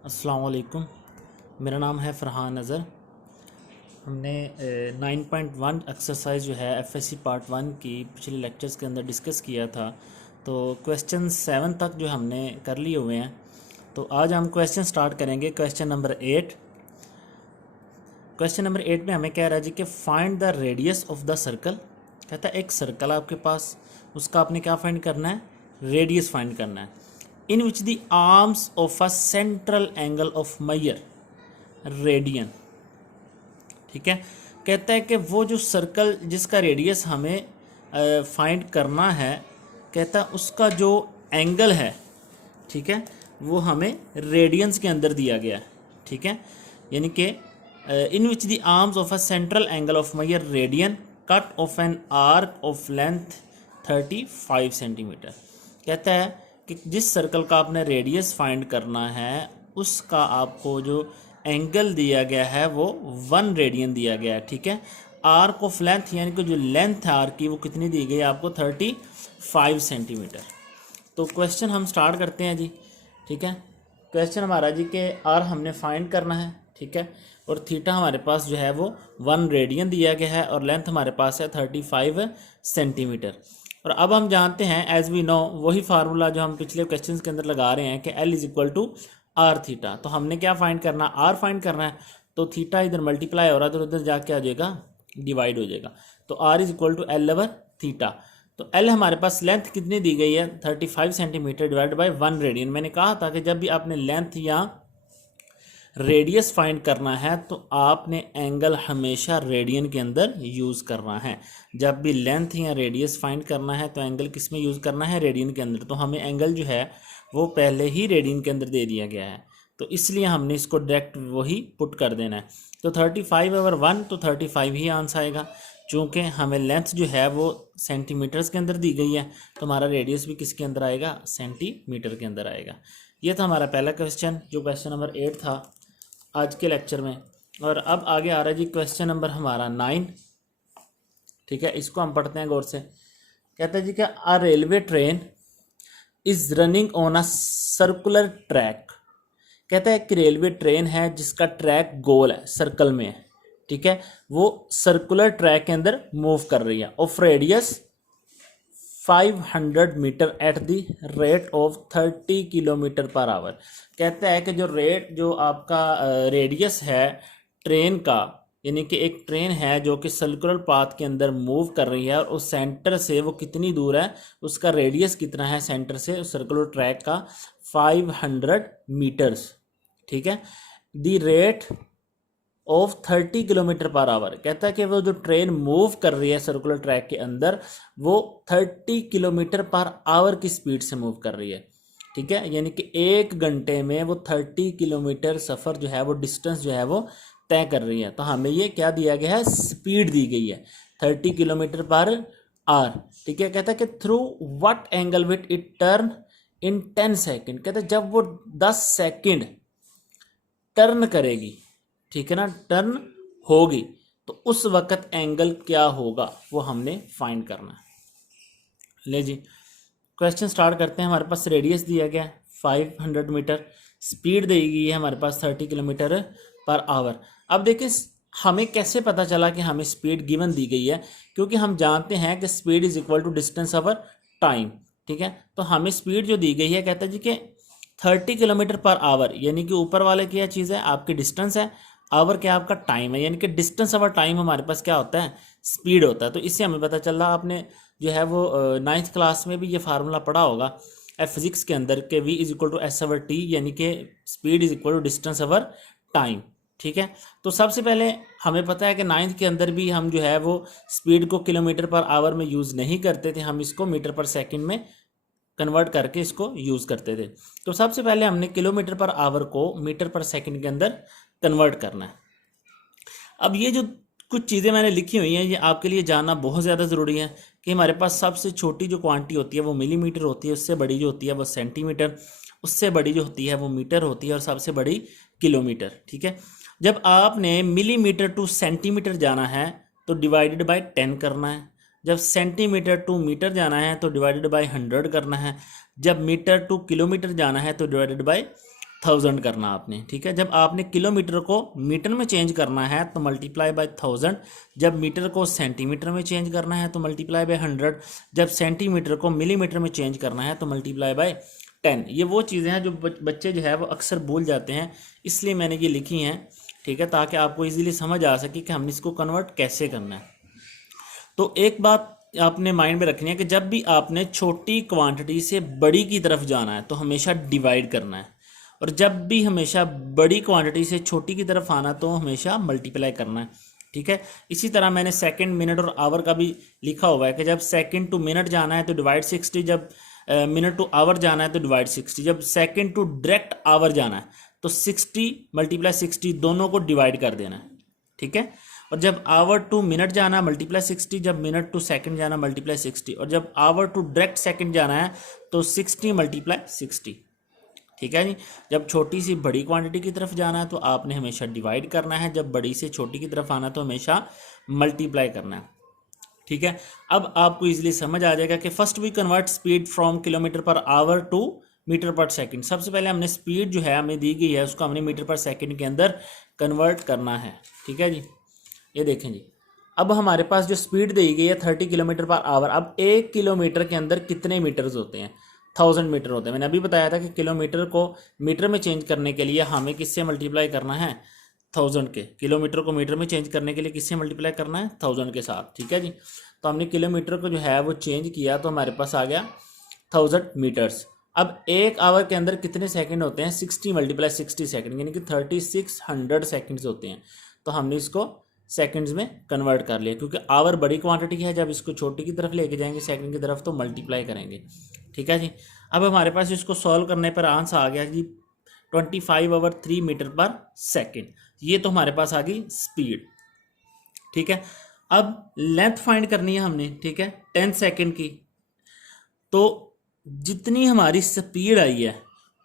अस्सलाम वालेकुम। मेरा नाम है फ़रहान नज़र। हमने 9.1 एक्सरसाइज जो है एफएससी पार्ट 1 की पिछले लेक्चर्स के अंदर डिस्कस किया था। तो क्वेश्चन 7 तक जो हमने कर लिए हुए हैं। तो आज हम क्वेश्चन स्टार्ट करेंगे। Question number 8। क्वेश्चन नंबर 8 में हमें कह रहा है जी कि find the radius of the circle. कहता है एक सर्कल आपके पास, उसका आपने क्या फाइंड करना है, रेडियस फाइंड करना है। In which the arms of a central angle of measure radian. ठीक है, कहता है कि वो जो सर्कल जिसका रेडियस हमें फाइंड करना है, कहता है उसका जो एंगल है, ठीक है, वो हमें रेडियंस के अंदर दिया गया है। ठीक है, यानी कि in which the arms of a central angle of measure radian cut off an arc of length 35 centimetre. कहता है कि जिस सर्कल का आपने रेडियस फाइंड करना है उसका आपको जो एंगल दिया गया है वो 1 रेडियन दिया गया है। ठीक है, आर्क ऑफ लेंथ यानी कि जो लेंथ है आर्क की वो कितनी दी गई है आपको, 35 सेंटीमीटर। तो क्वेश्चन हम स्टार्ट करते हैं जी। ठीक है, क्वेश्चन हमारा जी के आर हमने फाइंड करना है। ठीक है, और थीटा हमारे पास जो है वो 1 रेडियन दिया गया है और लेंथ हमारे पास है 35 सेंटीमीटर। और अब हम जानते हैं एज वी नो वही फार्मूला जो हम पिछले क्वेश्चन के अंदर लगा रहे हैं कि L is equal to R theta. तो हमने क्या फाइंड करना, आर फाइंड करना है। तो थीटा इधर मल्टीप्लाई हो रहा है तो उधर जाके आ जाएगा डिवाइड हो जाएगा। तो R is equal to L over theta. तो एल हमारे पास लेंथ कितनी दी गई है, 35 सेंटीमीटर डिवाइड बाई 1 रेडियन। मैंने कहा था कि जब भी आपने लेंथ या रेडियस फाइंड करना है तो आपने एंगल हमेशा रेडियन के अंदर यूज़ करना है। जब भी लेंथ या रेडियस फाइंड करना है तो एंगल किस में यूज़ करना है, रेडियन के अंदर। तो हमें एंगल जो है वो पहले ही रेडियन के अंदर दे दिया गया है, तो इसलिए हमने इसको डायरेक्ट वही पुट कर देना है। तो 35 ओवर 1 तो 35 ही आंसर आएगा। चूँकि हमें लेंथ जो है वो सेंटीमीटर्स के अंदर दी गई है तो हमारा रेडियस भी किसके अंदर आएगा, सेंटीमीटर के अंदर आएगा। ये था हमारा पहला क्वेश्चन जो क्वेश्चन नंबर 8 था आज के लेक्चर में। और अब आगे आ रहा है जी क्वेश्चन नंबर हमारा 9। ठीक है, इसको हम पढ़ते हैं गौर से। कहता है जी कि a railway train is running on a circular track. कहता है कि रेलवे ट्रेन है जिसका ट्रैक गोल है, सर्कल में है। ठीक है, वो सर्कुलर ट्रैक के अंदर मूव कर रही है of radius 500 metre at the rate of 30 kilometre per hour. कहता है कि जो आपका रेडियस है ट्रेन का, यानी कि एक ट्रेन है जो कि सर्कुलर पाथ के अंदर मूव कर रही है और उस सेंटर से वो कितनी दूर है, उसका रेडियस कितना है सेंटर से सर्कुलर ट्रैक का, 500 मीटर्स। ठीक है, the rate of 30 kilometre per hour. कहता है कि वो जो ट्रेन मूव कर रही है सर्कुलर ट्रैक के अंदर वो 30 किलोमीटर पर आवर की स्पीड से मूव कर रही है। ठीक है, यानी कि 1 घंटे में वो 30 किलोमीटर सफ़र जो है वो डिस्टेंस जो है वो तय कर रही है। तो हमें ये क्या दिया गया है, स्पीड दी गई है 30 किलोमीटर पर आवर। ठीक है, कहता है कि through what angle with it turn in 10 second. कहता है जब वो 10 सेकेंड टर्न करेगी, ठीक है ना, टर्न होगी, तो उस वक्त एंगल क्या होगा वो हमने फाइंड करना है। ले जी क्वेश्चन स्टार्ट करते हैं। हमारे पास रेडियस दिया गया है 500 मीटर, स्पीड दी गई है हमारे पास 30 किलोमीटर पर आवर। अब देखिए हमें कैसे पता चला कि हमें स्पीड गिवन दी गई है, क्योंकि हम जानते हैं कि speed is equal to distance over time. ठीक है, तो हमें स्पीड जो दी गई है, कहता है जी कि 30 किलोमीटर पर आवर, यानी कि ऊपर वाले की चीज़ है आपकी डिस्टेंस है, आवर क्या आपका टाइम है, यानी कि डिस्टेंस ओवर टाइम हमारे पास क्या होता है, स्पीड होता है। तो इससे हमें पता चल रहा, आपने जो है वो 9th क्लास में भी ये फार्मूला पढ़ा होगा फिजिक्स के अंदर के v is equal to S over T, यानी कि speed is equal to distance over time. ठीक है, तो सबसे पहले हमें पता है कि 9th के अंदर भी हम जो है वो स्पीड को किलोमीटर पर आवर में यूज़ नहीं करते थे, हम इसको मीटर पर सेकेंड में कन्वर्ट करके इसको यूज़ करते थे। तो सबसे पहले हमने किलोमीटर पर आवर को मीटर पर सेकंड के अंदर कन्वर्ट करना है। अब ये जो कुछ चीज़ें मैंने लिखी हुई हैं ये आपके लिए जानना बहुत ज़्यादा ज़रूरी है कि हमारे पास सबसे छोटी जो क्वांटिटी होती है वो मिलीमीटर होती है, उससे बड़ी जो होती है वो सेंटीमीटर, उससे बड़ी जो होती है वो मीटर होती है और सबसे बड़ी किलोमीटर। ठीक है, जब आपने मिलीमीटर टू सेंटीमीटर जाना है तो डिवाइडेड बाय 10 करना है। जब सेंटीमीटर टू मीटर जाना है तो डिवाइडेड बाय 100 करना है। जब मीटर टू किलोमीटर जाना है तो डिवाइडेड बाय 1000 करना आपने, ठीक है। जब आपने किलोमीटर को मीटर में चेंज करना है तो मल्टीप्लाई बाय 1000, जब मीटर को सेंटीमीटर में चेंज करना है तो मल्टीप्लाई बाय 100, जब सेंटीमीटर को मिलीमीटर में चेंज करना है तो मल्टीप्लाई बाय 10। ये वो चीज़ें हैं जो बच्चे जो है वो अक्सर भूल जाते हैं, इसलिए मैंने ये लिखी हैं, ठीक है, ताकि आपको इजीली समझ आ सके कि हमने इसको कन्वर्ट कैसे करना है। तो एक बात आपने माइंड में रखनी है कि जब भी आपने छोटी क्वांटिटी से बड़ी की तरफ जाना है तो हमेशा डिवाइड करना है, और जब भी हमेशा बड़ी क्वांटिटी से छोटी की तरफ आना तो हमेशा मल्टीप्लाई करना है, ठीक है। इसी तरह मैंने सेकंड, मिनट और आवर का भी लिखा हुआ है कि जब सेकंड टू मिनट जाना है तो डिवाइड 60, जब मिनट टू आवर जाना है तो डिवाइड 60, जब सेकंड टू डायरेक्ट आवर जाना है तो 60 मल्टीप्लाई 60 दोनों को डिवाइड कर देना है, ठीक है। और जब आवर टू मिनट जाना है मल्टीप्लाई 60, जब मिनट टू सेकंड जाना मल्टीप्लाई 60, और जब आवर टू डायरेक्ट सेकंड जाना है तो 60 मल्टीप्लाई 60, ठीक है जी। जब छोटी सी बड़ी क्वांटिटी की तरफ जाना है तो आपने हमेशा डिवाइड करना है, जब बड़ी से छोटी की तरफ आना तो हमेशा मल्टीप्लाई करना है, ठीक है। अब आपको इजीली समझ आ जाएगा कि first we convert speed from kilometre per hour to metre per second. सबसे पहले हमने स्पीड जो है हमें दी गई है उसको हमने मीटर पर सेकंड के अंदर कन्वर्ट करना है, ठीक है जी। ये देखें जी, अब हमारे पास जो स्पीड दी गई है 30 किलोमीटर पर आवर। अब 1 किलोमीटर के अंदर कितने मीटर्स होते हैं? 1000 मीटर होते हैं। मैंने अभी बताया था कि किलोमीटर को मीटर में चेंज करने के लिए हमें किससे मल्टीप्लाई करना है? 1000 के। किलोमीटर को मीटर में चेंज करने के लिए किससे मल्टीप्लाई करना है? 1000 के साथ, ठीक है जी। तो हमने किलोमीटर को जो है वो चेंज किया तो हमारे पास आ गया 1000 मीटर्स। अब 1 आवर के अंदर कितने सेकंड होते हैं? 60 मल्टीप्लाई 60 सेकंड, यानी कि 3600 सेकंड्स होते हैं। तो हमने इसको सेकंड्स में कन्वर्ट कर लिया, क्योंकि आवर बड़ी क्वांटिटी है, जब इसको छोटी की तरफ लेके जाएंगे सेकंड की तरफ तो मल्टीप्लाई करेंगे, ठीक है जी। अब हमारे पास इसको सॉल्व करने पर आंसर आ गया जी 25/3 मीटर पर सेकंड। ये तो हमारे पास आ गई स्पीड, ठीक है। अब लेंथ फाइंड करनी है हमने, ठीक है, 10 सेकंड की। तो जितनी हमारी स्पीड आई है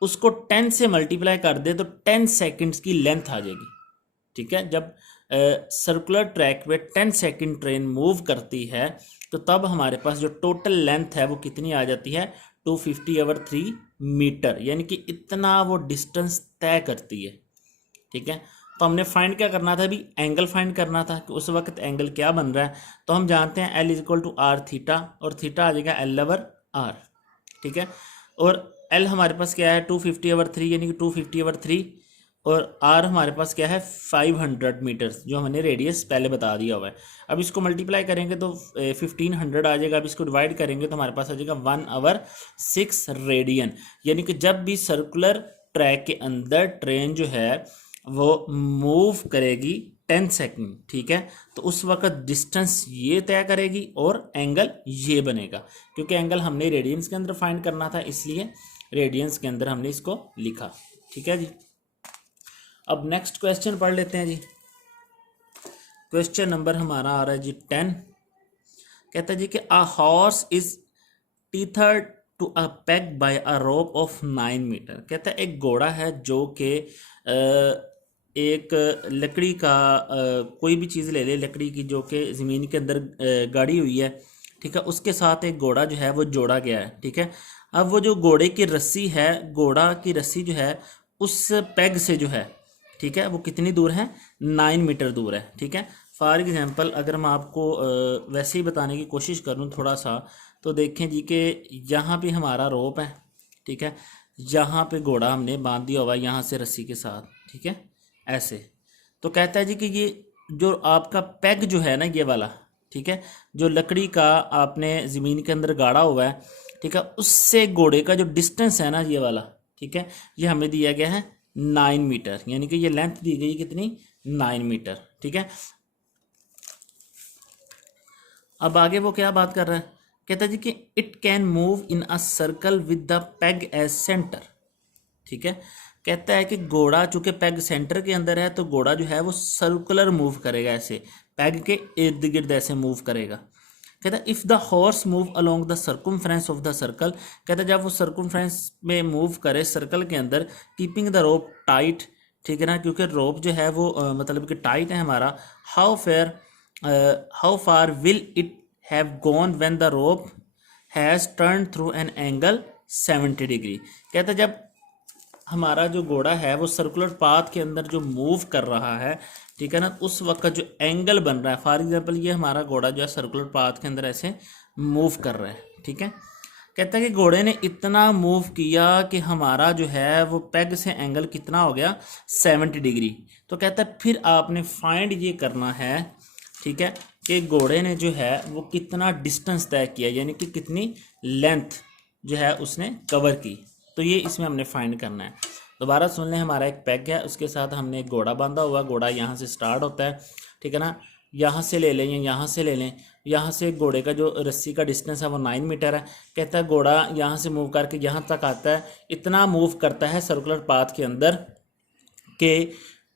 उसको 10 से मल्टीप्लाई कर दे तो 10 सेकंड्स की लेंथ आ जाएगी, ठीक है। जब सर्कुलर ट्रैक पे 10 सेकंड ट्रेन मूव करती है तो तब हमारे पास जो टोटल लेंथ है वो कितनी आ जाती है? 250/3 मीटर, यानी कि इतना वो डिस्टेंस तय करती है, ठीक है। तो हमने फाइंड क्या करना था? अभी एंगल फाइंड करना था कि उस वक्त एंगल क्या बन रहा है। तो हम जानते हैं L = r थीटा, और थीटा आ जाएगा L/r, ठीक है। और L हमारे पास क्या है? 250/3, यानी कि 250/3, और R हमारे पास क्या है? 500 मीटर्स, जो हमने रेडियस पहले बता दिया हुआ है। अब इसको मल्टीप्लाई करेंगे तो 1500 आ जाएगा। अब इसको डिवाइड करेंगे तो हमारे पास आ जाएगा 1 आवर 6 रेडियन, यानी कि जब भी सर्कुलर ट्रैक के अंदर ट्रेन जो है वो मूव करेगी 10 सेकंड, ठीक है, तो उस वक्त डिस्टेंस ये तय करेगी और एंगल ये बनेगा। क्योंकि एंगल हमने रेडियंस के अंदर फाइंड करना था, इसलिए रेडियंस के अंदर हमने इसको लिखा, ठीक है जी। अब नेक्स्ट क्वेश्चन पढ़ लेते हैं जी। क्वेश्चन नंबर हमारा आ रहा है जी 10। कहता है जी कि a horse is tethered to a peg by a rope of 9 metre. कहता है एक घोड़ा है जो कि एक लकड़ी का कोई भी चीज़ ले ले लकड़ी की, जो कि ज़मीन के अंदर गाड़ी हुई है, ठीक है, उसके साथ एक घोड़ा जो है वो जोड़ा गया है, ठीक है। अब वो जो घोड़े की रस्सी है, घोड़ा की रस्सी जो है उस पेग से जो है, ठीक है, वो कितनी दूर है? 9 मीटर दूर है, ठीक है। फॉर एग्जांपल अगर मैं आपको वैसे ही बताने की कोशिश करूं थोड़ा सा, तो देखें जी कि यहाँ पे हमारा रोप है, ठीक है, यहाँ पे घोड़ा हमने बांध दिया हुआ है यहाँ से रस्सी के साथ, ठीक है, ऐसे। तो कहता है जी कि ये जो आपका पेग जो है ना, ये वाला, ठीक है, जो लकड़ी का आपने ज़मीन के अंदर गाड़ा हुआ है, ठीक है, उससे घोड़े का जो डिस्टेंस है ना, ये वाला, ठीक है, ये हमें दिया गया है 9 मीटर, यानी कि ये लेंथ दी गई कितनी? 9 मीटर, ठीक है। अब आगे वो क्या बात कर रहा है? कहता है जी कि it can move in a circle with the peg as centre, ठीक है। कहता है कि घोड़ा चूंकि पेग सेंटर के अंदर है तो घोड़ा जो है वो सर्कुलर मूव करेगा, ऐसे पेग के इर्द गिर्द ऐसे मूव करेगा। कहता है if the horse move along the circumference of the circle. कहता है जब वो सर्कमफ्रेंस में मूव करे सर्कल के अंदर, कीपिंग द रोप टाइट, ठीक है ना, क्योंकि रोप जो है वो मतलब कि टाइट है हमारा। How far will it have gone when the rope has turn through an angle 70 degree. कहता है जब हमारा जो घोड़ा है वो सर्कुलर पाथ के अंदर जो मूव कर रहा है, ठीक है ना, उस वक्त जो एंगल बन रहा है, फॉर एग्जांपल ये हमारा घोड़ा जो है सर्कुलर पाथ के अंदर ऐसे मूव कर रहा है, ठीक है। कहता है कि घोड़े ने इतना मूव किया कि हमारा जो है वो पेग से एंगल कितना हो गया, 70 डिग्री। तो कहता है फिर आपने फाइंड ये करना है, ठीक है, कि घोड़े ने जो है वो कितना डिस्टेंस तय किया, यानी कि कितनी लेंथ जो है उसने कवर की। तो ये इसमें हमने फाइंड करना है। दोबारा सुन लें, हमारा एक पैग है, उसके साथ हमने एक घोड़ा बांधा हुआ, घोड़ा यहाँ से स्टार्ट होता है, ठीक है ना, यहाँ से ले लें या यहाँ से ले लें, यहाँ से घोड़े का जो रस्सी का डिस्टेंस है वो 9 मीटर है। कहता है घोड़ा यहाँ से मूव करके यहाँ तक आता है, इतना मूव करता है सर्कुलर पाथ के अंदर कि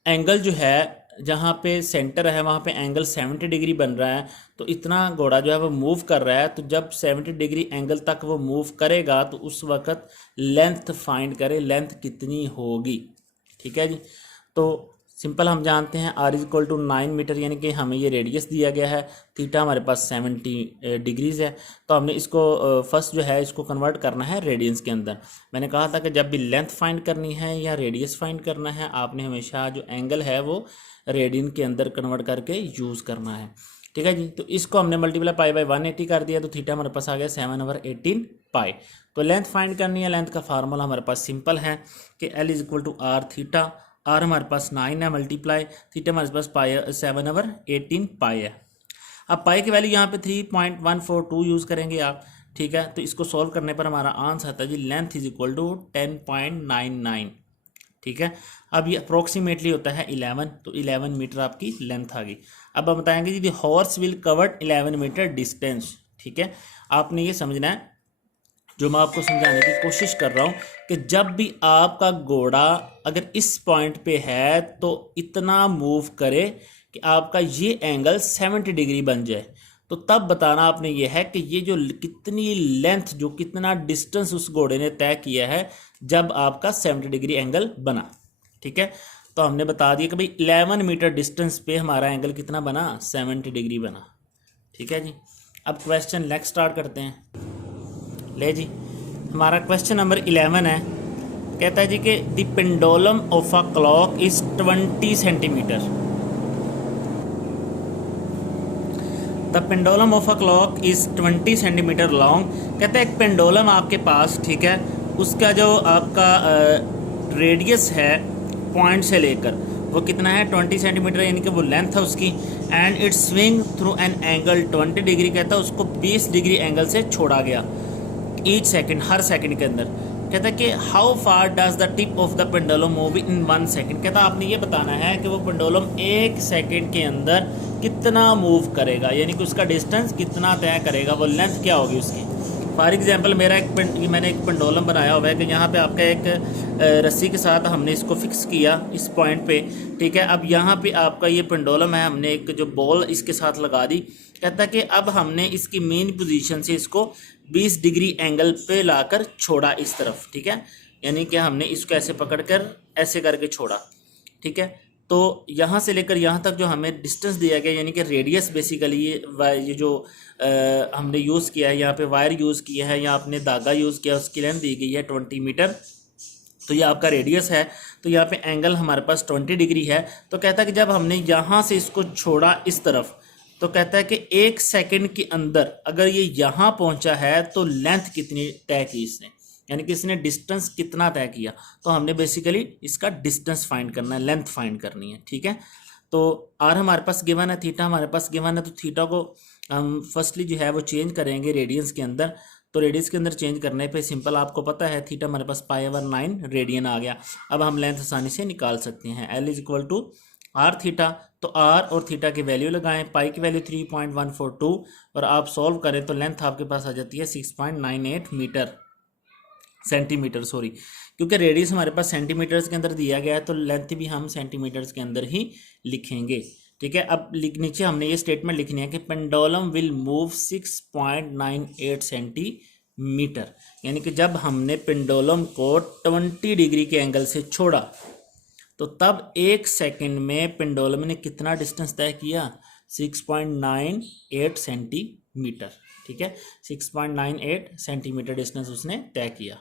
एंगल जो है जहाँ पे सेंटर है वहाँ पे एंगल 70 डिग्री बन रहा है। तो इतना घोड़ा जो है वो मूव कर रहा है, तो जब 70 डिग्री एंगल तक वो मूव करेगा तो उस वक्त लेंथ फाइंड करें, लेंथ कितनी होगी, ठीक है जी। तो सिंपल हम जानते हैं R is equal to 9 metre, यानी कि हमें ये रेडियस दिया गया है, थीटा हमारे पास 70 डिग्रीज़ है। तो हमने इसको फर्स्ट जो है इसको कन्वर्ट करना है रेडियंस के अंदर। मैंने कहा था कि जब भी लेंथ फाइंड करनी है या रेडियस फाइंड करना है, आपने हमेशा जो एंगल है वो रेडियन के अंदर कन्वर्ट करके यूज़ करना है, ठीक है जी। तो इसको हमने मल्टीप्लाई पाई बाई 180 कर दिया, तो थीटा हमारे पास आ गया 7/18 पाई। तो लेंथ फाइंड करनी है, लेंथ का फार्मूला हमारे पास सिंपल है कि L is equal to R theta, R हमारे पास 9 है, मल्टीप्लाई थीटा हमारे पास पाई 7/18 पाई है। अब पाई की वैल्यू यहाँ पे 3.142 यूज़ करेंगे आप, ठीक है। तो इसको सॉल्व करने पर हमारा आंसर आता है जी लेंथ इज इक्वल टू 10.99, ठीक है। अब ये अप्रोक्सीमेटली होता है 11, तो 11 मीटर आपकी लेंथ आ गई। अब हम बताएंगे जी the horse will covered 11 metre distance, ठीक है। आपने ये समझना है, जो मैं आपको समझाने की कोशिश कर रहा हूँ, कि जब भी आपका घोड़ा अगर इस पॉइंट पे है तो इतना मूव करे कि आपका ये एंगल 70 डिग्री बन जाए, तो तब बताना आपने ये है कि ये जो कितनी लेंथ, जो कितना डिस्टेंस उस घोड़े ने तय किया है जब आपका 70 डिग्री एंगल बना, ठीक है। तो हमने बता दिया कि भाई 11 मीटर डिस्टेंस पे हमारा एंगल कितना बना, 70 डिग्री बना, ठीक है जी। अब क्वेश्चन नेक्स्ट स्टार्ट करते हैं। ले जी, हमारा क्वेश्चन नंबर 11 है। कहता है जी कि the pendulum of a clock is 20 centimetre. The pendulum of a clock is 20 centimetre long. कहता है एक पेंडुलम आपके पास, ठीक है, उसका जो आपका रेडियस है पॉइंट से लेकर वो कितना है, 20 सेंटीमीटर, यानी कि वो लेंथ है उसकी। And it swing through an angle 20 degree. कहता है उसको 20 डिग्री एंगल से छोड़ा गया ईच सेकेंड, हर सेकेंड के अंदर। कहता है कि how far does the tip of the pendulum move in 1 second. कहता है आपने ये बताना है कि वो पेंडुलम 1 सेकेंड के अंदर कितना मूव करेगा, यानी कि उसका डिस्टेंस कितना तय करेगा, वो लेंथ क्या होगी उसकी। फॉर एग्जांपल मैंने एक पेंडुलम बनाया हुआ है कि यहाँ पे आपका एक रस्सी के साथ हमने इसको फिक्स किया इस पॉइंट पे, ठीक है। अब यहाँ पे आपका ये पेंडुलम है, हमने एक जो बॉल इसके साथ लगा दी। कहता है कि अब हमने इसकी मेन पोजीशन से इसको 20 डिग्री एंगल पे लाकर छोड़ा इस तरफ, ठीक है, यानी कि हमने इसको ऐसे पकड़ कर ऐसे करके छोड़ा, ठीक है। तो यहाँ से लेकर यहाँ तक जो हमें डिस्टेंस दिया गया, यानी कि रेडियस बेसिकली ये जो हमने यूज़ किया है, यहाँ पे वायर यूज़ किया है या आपने धागा यूज़ किया, उसकी लेंथ दी गई है 20 मीटर। तो ये आपका रेडियस है, तो यहाँ पे एंगल हमारे पास 20 डिग्री है। तो कहता है कि जब हमने यहाँ से इसको छोड़ा इस तरफ, तो कहता है कि 1 सेकेंड के अंदर अगर ये यहाँ पहुँचा है तो लेंथ कितनी तय की इसने, यानी कि इसने डिस्टेंस कितना तय किया। तो हमने बेसिकली इसका डिस्टेंस फाइंड करना है, लेंथ फाइंड करनी है, ठीक है। तो आर हमारे पास गिवन है, थीटा हमारे पास गिवन है, तो थीटा को हम फर्स्टली जो है वो चेंज करेंगे रेडियंस के अंदर। तो रेडियस के अंदर चेंज करने पे सिंपल आपको पता है थीटा हमारे पास पाई/9 रेडियन आ गया। अब हम लेंथ आसानी से निकाल सकते हैं। L is equal to R theta, तो आर और थीटा की वैल्यू लगाएं, पाई की वैल्यू 3.142 और आप सॉल्व करें तो लेंथ आपके पास आ जाती है 6.98 मीटर, सेंटीमीटर सॉरी, क्योंकि रेडियस हमारे पास सेंटीमीटर्स के अंदर दिया गया है तो लेंथ भी हम सेंटीमीटर्स के अंदर ही लिखेंगे, ठीक है। अब नीचे हमने ये स्टेटमेंट लिखनी है कि पेंडुलम विल मूव 6.98 सेंटीमीटर, यानी कि जब हमने पेंडुलम को 20 डिग्री के एंगल से छोड़ा तो तब 1 सेकेंड में पेंडुलम ने कितना डिस्टेंस तय किया, 6.98 सेंटीमीटर, ठीक है, 6.98 सेंटीमीटर डिस्टेंस उसने तय किया।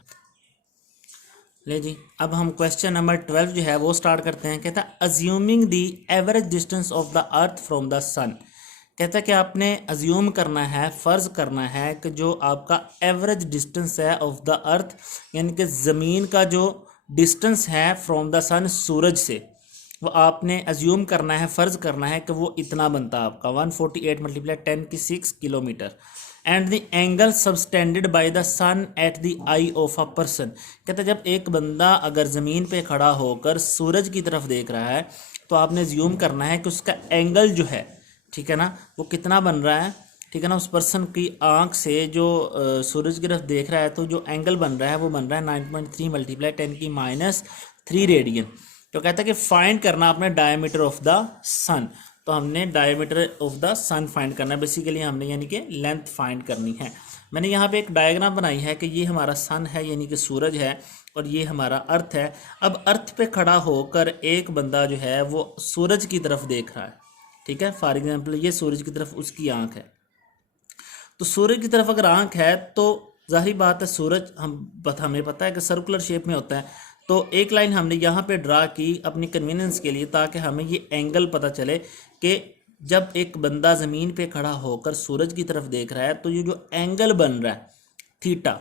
ले जी, अब हम क्वेश्चन नंबर 12 जो है वो स्टार्ट करते हैं। कहता है assuming the average distance of the earth from the sun. कहता है कि आपने अज्यूम करना है, फ़र्ज़ करना है कि जो आपका एवरेज डिस्टेंस है ऑफ द अर्थ, यानी कि ज़मीन का जो डिस्टेंस है फ्रॉम द सन, सूरज से, वो आपने अज्यूम करना है, फ़र्ज़ करना है कि वो इतना बनता है आपका 148 multiply 10⁶ kilometre. And the angle subtended by the sun at the eye of a person. कहता है जब एक बंदा अगर ज़मीन पे खड़ा होकर सूरज की तरफ देख रहा है तो आपने ज्यूम करना है कि उसका एंगल जो है, ठीक है ना, वो कितना बन रहा है, ठीक है ना, उस पर्सन की आंख से जो सूरज की तरफ देख रहा है तो जो एंगल बन रहा है वो बन रहा है 9.3 मल्टीप्लाई 10⁻³ रेडियन। तो कहता है कि फाइंड करना आपने डायमीटर ऑफ द सन। तो हमने diameter of the sun find करना है, बेसिकली हमने यानी कि लेंथ फाइंड करनी है। मैंने यहाँ पे एक डायग्राम बनाई है कि ये हमारा सन है यानी कि सूरज है और ये हमारा अर्थ है। अब अर्थ पे खड़ा होकर एक बंदा जो है वो सूरज की तरफ देख रहा है, ठीक है। फॉर एग्जांपल ये सूरज की तरफ उसकी आंख है, तो सूरज की तरफ अगर आंख है तो जाहिर बात है सूरज हमें पता है कि सर्कुलर शेप में होता है। तो एक लाइन हमने यहाँ पे ड्रा की अपनी कन्वीनियंस के लिए, ताकि हमें ये एंगल पता चले कि जब एक बंदा ज़मीन पे खड़ा होकर सूरज की तरफ देख रहा है तो ये जो एंगल बन रहा है थीटा,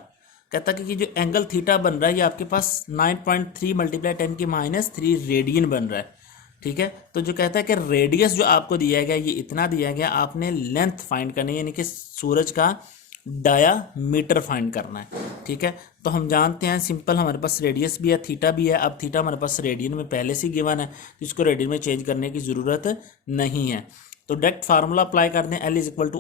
कहता है कि ये जो एंगल थीटा बन रहा है ये आपके पास 9.3 मल्टीप्लाई 10⁻³ रेडियन बन रहा है, ठीक है। तो जो कहता है कि रेडियस जो आपको दिया गया ये इतना दिया गया, आपने लेंथ फाइंड करनी है यानी कि सूरज का डायामीटर फाइंड करना है, ठीक है। तो हम जानते हैं सिंपल, हमारे पास रेडियस भी है, थीटा भी है। अब थीटा हमारे पास रेडियन में पहले से गिवन है तो इसको रेडियन में चेंज करने की ज़रूरत नहीं है। तो डायरेक्ट फार्मूला अप्लाई कर दें, L =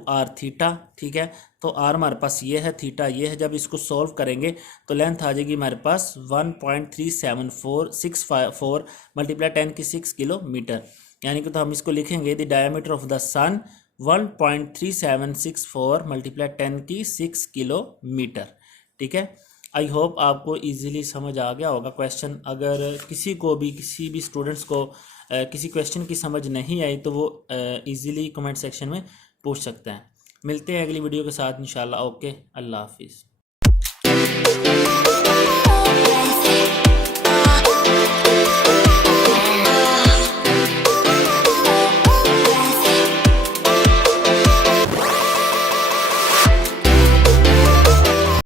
R थीटा, ठीक है। तो R हमारे पास ये है, थीटा ये है। जब इसको सॉल्व करेंगे तो लेंथ आ जाएगी हमारे पास 1.37464 मल्टीप्लाई 10⁶ किलोमीटर, यानी कि तो हम इसको लिखेंगे the diameter of the sun 1.3764 multiply 10⁶ kilometre, ठीक है। आई होप आपको इजीली समझ आ गया होगा क्वेश्चन। अगर किसी भी स्टूडेंट्स को किसी क्वेश्चन की समझ नहीं आई तो वो इजीली कमेंट सेक्शन में पूछ सकते हैं। मिलते हैं अगली वीडियो के साथ इंशाल्लाह। ओके, अल्लाह हाफिज़।